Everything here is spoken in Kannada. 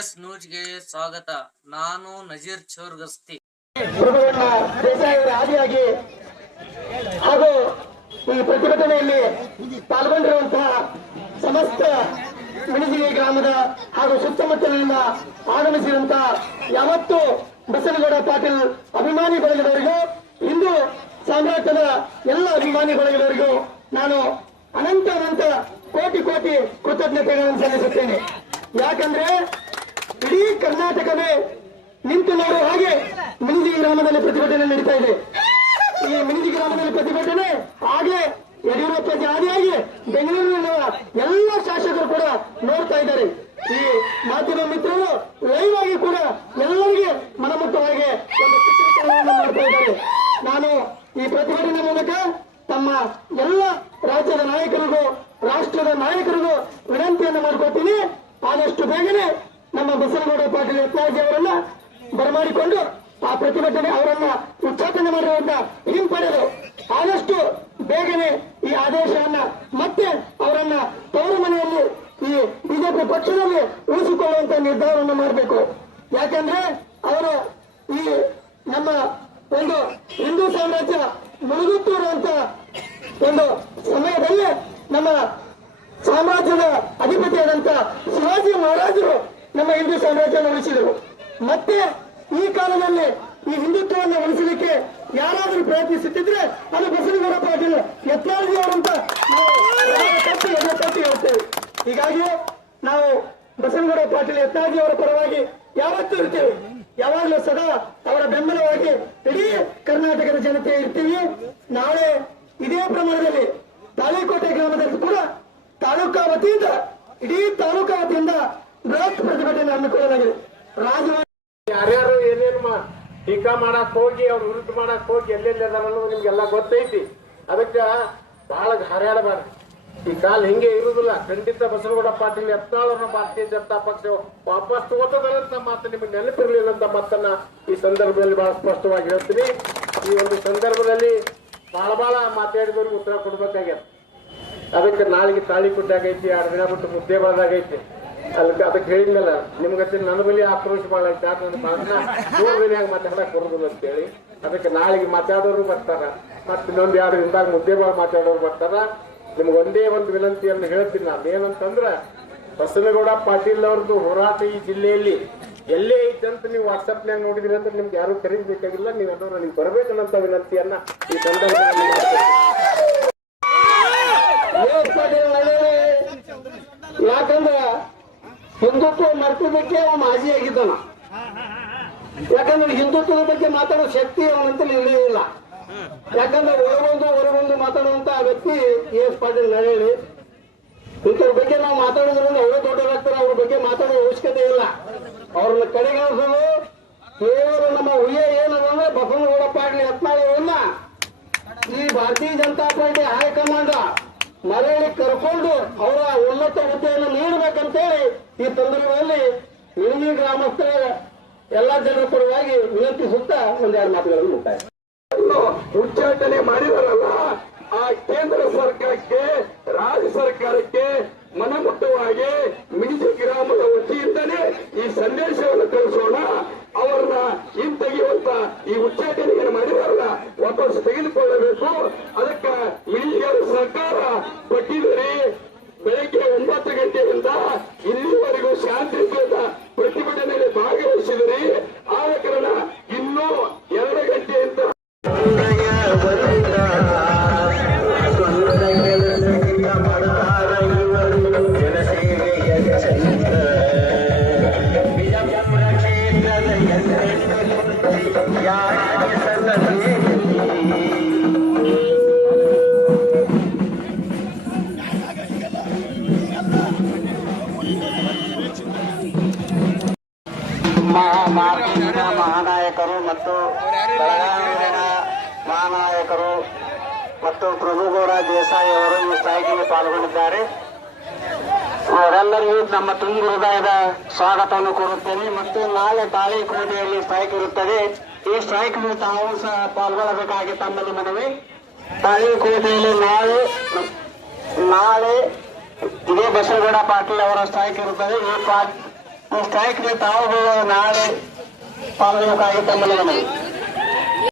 ಟಿಎಂಎಸ್ ನ್ಯೂಸ್ಗೆ ಸ್ವಾಗತ. ನಾನು ನಜೀರ್ ಚೋರ್ಗಸ್ತಿ. ದೇಸಾಯಿ ಆದಿಯಾಗಿ ಹಾಗೂ ಈ ಪ್ರತಿಭಟನೆಯಲ್ಲಿ ಪಾಲ್ಗೊಂಡಿರುವಂತಹ ಸಮಸ್ತ ಮಿಣಿಜಿಗೆ ಗ್ರಾಮದ ಹಾಗೂ ಸುತ್ತಮುತ್ತಲಿನಿಂದ ಆಗಮಿಸಿದಂತಹ ಯಾವತ್ತು ಬಸವೇಗೌಡ ಪಾಟೀಲ್ ಅಭಿಮಾನಿ ಬಳಗದವರಿಗೂ, ಹಿಂದೂ ಸಾಮ್ರಾಜ್ಯದ ಎಲ್ಲ ಅಭಿಮಾನಿ ಬಳಗದವರಿಗೂ ನಾನು ಅನಂತ ಅನಂತ ಕೋಟಿ ಕೋಟಿ ಕೃತಜ್ಞತೆಗಳನ್ನು ಸಲ್ಲಿಸುತ್ತೇನೆ. ಯಾಕಂದ್ರೆ ಇಡೀ ಕರ್ನಾಟಕವೇ ನಿಂತು ನೋಡುವ ಹಾಗೆ ಮಿನಿದಿ ಗ್ರಾಮದಲ್ಲಿ ಪ್ರತಿಭಟನೆ ನಡೀತಾ ಇದೆ. ಈ ಮಿನಿದಿ ಗ್ರಾಮದಲ್ಲಿ ಪ್ರತಿಭಟನೆ ಹಾಗೆ ಯಡಿಯೂರಪ್ಪ ಆದಿಯಾಗಿ ಬೆಂಗಳೂರಿನ ಎಲ್ಲ ಶಾಸಕರು ಕೂಡ ನೋಡ್ತಾ ಇದ್ದಾರೆ. ಈ ಮಾಧ್ಯಮ ಮಿತ್ರರು ಲೈವ್ ಆಗಿ ಕೂಡ ಎಲ್ಲರಿಗೆ ಮನಮುಟ್ಟವಾಗಿ ಮಾಡ್ತಾ ಇದ್ದಾರೆ. ನಾನು ಈ ಪ್ರತಿಭಟನೆ ಮೂಲಕ ತಮ್ಮ ಎಲ್ಲ ರಾಜ್ಯದ ನಾಯಕರಿಗೂ, ರಾಷ್ಟ್ರದ ನಾಯಕರಿಗೂ ವಿನಂತಿಯನ್ನು ಮಾಡ್ಕೊಳ್ತೀನಿ. ಆದಷ್ಟು ಬೇಗನೆ ನಮ್ಮ ಬಸವನಗೌಡ ಪಾಟೀಲ್ ಯತ್ನಾಳ್ ಅವರನ್ನ ಬರಮಾಡಿಕೊಂಡು ಆ ಪ್ರತಿಭಟನೆ ಅವರನ್ನ ಉಚ್ಚಾಟನೆ ಮಾಡುವಂತ ಹಿಂಪಡೆದು ಆದಷ್ಟು ಬೇಗನೆ ಈ ಆದೇಶವನ್ನ ಮತ್ತೆ ಅವರನ್ನ ತವರು ಮನೆಯಲ್ಲಿ ಈ ಬಿಜೆಪಿ ಪಕ್ಷದಲ್ಲಿ ಉಳಿಸಿಕೊಳ್ಳುವಂತ ನಿರ್ಧಾರವನ್ನು ಮಾಡಬೇಕು. ಯಾಕಂದ್ರೆ ಅವರು ಈ ನಮ್ಮ ಒಂದು ಹಿಂದೂ ಸಾಮ್ರಾಜ್ಯ ಮುಳುಗುತ್ತಿರುವಂತ ಒಂದು ಸಮಯದಲ್ಲಿ ನಮ್ಮ ಸಾಮ್ರಾಜ್ಯದ ಅಧಿಪತಿಯಾದಂತ ಶಿವಾಜಿ ಮಹಾರಾಜರು ನಮ್ಮ ಹಿಂದೂ ಸಾಮ್ರಾಜ್ಯವನ್ನು ಉಳಿಸಿದರು ಮತ್ತೆ ಈ ಕಾಲದಲ್ಲಿ ಈ ಹಿಂದುತ್ವವನ್ನು ಉಳಿಸಲಿಕ್ಕೆ ಯಾರಾದರೂ ಪ್ರಯತ್ನಿಸುತ್ತಿದ್ರೆ ಅದು ಬಸವನಗೌಡ ಪಾಟೀಲ್ ಯತ್ನಾಳಜಿ ಅವರಂತ ಹೇಳ್ತೇವೆ. ಹೀಗಾಗಿ ನಾವು ಬಸವನಗೌಡ ಪಾಟೀಲ್ ಯತ್ನಾಳಜಿ ಅವರ ಪರವಾಗಿ ಯಾವತ್ತೂ ಇರ್ತೇವೆ ಯಾವಾಗಲೂ ಸದಾ ಅವರ ಬೆಂಬಲವಾಗಿ ಇಡೀ ಕರ್ನಾಟಕದ ಜನತೆ ಇರ್ತೀವಿ. ನಾಳೆ ಇದೇ ಪ್ರಮಾಣದಲ್ಲಿ ತಾಳಿಕೋಟೆ ಗ್ರಾಮದಲ್ಲಿ ಕೂಡ ತಾಲೂಕಾ ವತಿಯಿಂದ ಇಡೀ ತಾಲೂಕಾ ವತಿಯಿಂದ ಬೃಹತ್ ರಾಜವಾಣಿ ಯಾರ್ಯಾರು ಏನೇನು ಟೀಕಾ ಮಾಡಕ್ ಹೋಗಿ, ಅವ್ರು ವಿರುದ್ಧ ಮಾಡಕ್ ಹೋಗಿ ಎಲ್ಲೆಲ್ಲಿ ಅದಾರ ಅನ್ನೋದು ನಿಮ್ಗೆಲ್ಲ ಗೊತ್ತೈತಿ. ಅದಕ್ಕೆ ಬಹಳ ಹಾರ್ಯಾಡಬಾರ್ದು ಈ ಕಾಲ ಹಿಂಗೆ ಇರುದಿಲ್ಲ. ಖಂಡಿತ ಬಸವಗೌಡ ಪಾಟೀಲ್ ಯತ್ನಾಳ್ ಅವ್ರನ್ನ ಭಾರತೀಯ ಜನತಾ ಪಕ್ಷ ವಾಪಸ್ ತಗೋತದಂತ ಮಾತು ನಿಮಗೆ ನೆನಪಿರ್ಲಿಲ್ಲ ಅಂತ ಮಾತನ್ನ ಈ ಸಂದರ್ಭದಲ್ಲಿ ಬಹಳ ಸ್ಪಷ್ಟವಾಗಿ ಹೇಳ್ತೀನಿ. ಈ ಒಂದು ಸಂದರ್ಭದಲ್ಲಿ ಬಹಳ ಬಹಳ ಮಾತಾಡಿದವ್ರಿಗೆ ಉತ್ತರ ಕೊಡ್ಬೇಕಾಗ್ಯದ ಅದಕ್ಕೆ ನಾಳೆಗೆ ತಾಳಿ ಕೊಟ್ಟಾಗೈತಿ ಎರಡು ದಿನ ಬಿಟ್ಟು ಮುದ್ದೆ ಬಾದಾಗೈತಿ ಅದಕ್ಕೆ ಅದಕ್ಕೆ ಹೇಳಿದ್ಮೇಲೆ ನಿಮ್ಗೆ ನನ್ನ ಬಳಿ ಆಕ್ರೋಶ ಭಾಳ ಐತಿ ಆದ್ರೆ ನನ್ನ ಮಾತನ್ನ ಮೂರು ದಿನ ಮಾತಾಡಕ್ ಬರುದಿಲ್ಲ ಅಂತೇಳಿ. ಅದಕ್ಕೆ ನಾಳೆಗೆ ಮಾತಾಡೋರು ಬರ್ತಾರ. ಮತ್ತೆ ಇನ್ನೊಂದು ಎರಡು ದಿನದಾಗ ಮುದ್ದೆ ಬಾಳ ಮಾತಾಡೋರು ಬರ್ತಾರ. ನಿಮ್ಗೆ ಒಂದೇ ಒಂದು ವಿನಂತಿಯನ್ನು ಹೇಳ್ತೀನಿ ನಾನು. ಏನಂತಂದ್ರೆ, ಬಸನಗೌಡ ಪಾಟೀಲ್ ಅವ್ರದ್ದು ಹೋರಾಟ ಈ ಜಿಲ್ಲೆಯಲ್ಲಿ ಎಲ್ಲೇ ಐತೆ ಅಂತ ನೀವು ವಾಟ್ಸಪ್ನ್ಯಾಗ ನೋಡಿದ್ರಿ ಅಂದ್ರೆ ನಿಮ್ಗೆ ಯಾರು ಕರೀಬೇಕಾಗಿಲ್ಲ. ನೀವೆಲ್ಲರೂ ನನಗೆ ಬರಬೇಕನ್ನಂತ ವಿನಂತಿಯನ್ನ ಈ ಸಂದರ್ಭದಲ್ಲಿ. ಯಾಕಂದ್ರ ಹಿಂದುತ್ವ ಮರ್ತಿದ್ದಕ್ಕೆ ಅವ ಮಾಜಿ ಆಗಿದ್ದಾನ ಯಾಕಂದ್ರೆ ಹಿಂದುತ್ವದ ಬಗ್ಗೆ ಮಾತಾಡೋ ಶಕ್ತಿ ಅವನಂತಲ್ಲಿ ಇಲ್ಲ ಯಾಕಂದ್ರೆ ಹೊರಬಂದು ಹೊರಗೊಂದು ಮಾತಾಡುವಂತ ವ್ಯಕ್ತಿ ಎಸ್ ಪಾಟೀಲ್ ನರೇಳಿ. ಇಂಥವ್ರ ಬಗ್ಗೆ ನಾವು ಮಾತಾಡೋದ್ರಿಂದ ಅವರೇ ದೊಡ್ಡವರಾಗ್ತಾರೆ, ಅವ್ರ ಬಗ್ಗೆ ಮಾತಾಡೋ ಅವಶ್ಯಕತೆ ಇಲ್ಲ. ಅವ್ರನ್ನ ಕಡೆಗಣಿಸೋದು ಕೇವಲ ನಮ್ಮ ಉಯ್ಯ ಏನದಂದ್ರೆ ಬಸವನಗೌಡ ಪಾಟೀಲ್ ಯತ್ನಾಳವನ್ನ ಈ ಭಾರತೀಯ ಜನತಾ ಪಾರ್ಟಿ ಹೈಕಮಾಂಡ್ ಮರಳಿ ಕರ್ಕೊಂಡು ಅವರ ಉನ್ನತ ಹುದ್ದೆಯನ್ನು ನೀಡಬೇಕಂತೇಳಿ ಈ ಸಂದರ್ಭದಲ್ಲಿ ಇಳಗಿ ಗ್ರಾಮಸ್ಥರ ಎಲ್ಲಾ ಜನರ ಪರವಾಗಿ ವಿನಂತಿಸುತ್ತಾ ಒಂದೆರಡು ಮಾತುಗಳನ್ನು ಮುಕ್ತಾಯ ಉಚ್ಚಾಟನೆ ಮಾಡಿದರಲ್ಲ, ಆ ಕೇಂದ್ರ ಸರ್ಕಾರಕ್ಕೆ, ರಾಜ್ಯ ಸರ್ಕಾರಕ್ಕೆ ಮನಮುಟ್ಟವಾಗಿ ಮಿಣಿಜಿ ಗ್ರಾಮದ ವತಿಯಿಂದಲೇ ಈ ಸಂದೇಶವನ್ನು ಮಾರ್ಗದ ಮಹಾನಾಯಕರು ಮತ್ತು ಮಹಾನಾಯಕರು ಮತ್ತು ಪ್ರಭುಗೌಡ ದೇಸಾಯಿ ಅವರು ಈ ಸ್ಥಾಯಿಗೆ ಪಾಲ್ಗೊಂಡಿದ್ದಾರೆ. ಅವರೆಲ್ಲರಿಗೂ ನಮ್ಮ ತುಂಬ ಹೃದಯದ ಸ್ವಾಗತವನ್ನು ಕೋರುತ್ತೇನೆ. ಮತ್ತು ನಾಳೆ ತಾಳಿಕೋಟೆಯಲ್ಲಿ ಸ್ಟ್ರೈಕ್ ಇರುತ್ತದೆ. ಈ ಸ್ಟ್ರೈಕ್ ತಾವು ಸಹ ಪಾಲ್ಗೊಳ್ಳಬೇಕಾಗಿ ತಮ್ಮಲ್ಲಿ ಮನವಿ. ತಾಳಿಕೋಟೆಯಲ್ಲಿ ನಾಳೆ ನಾಳೆ ಇದೇ ಬಸವಗೌಡ ಪಾಟೀಲ್ ಅವರ ಸ್ಟ್ರೈಕ್ ಇರುತ್ತದೆ. ಈ ಸ್ಟ್ರೈಕ್ ತಾವುಗಳು ನಾಳೆ ತಮ್ಮಲ್ಲಿ ನಮ್ಮಲ್ಲಿ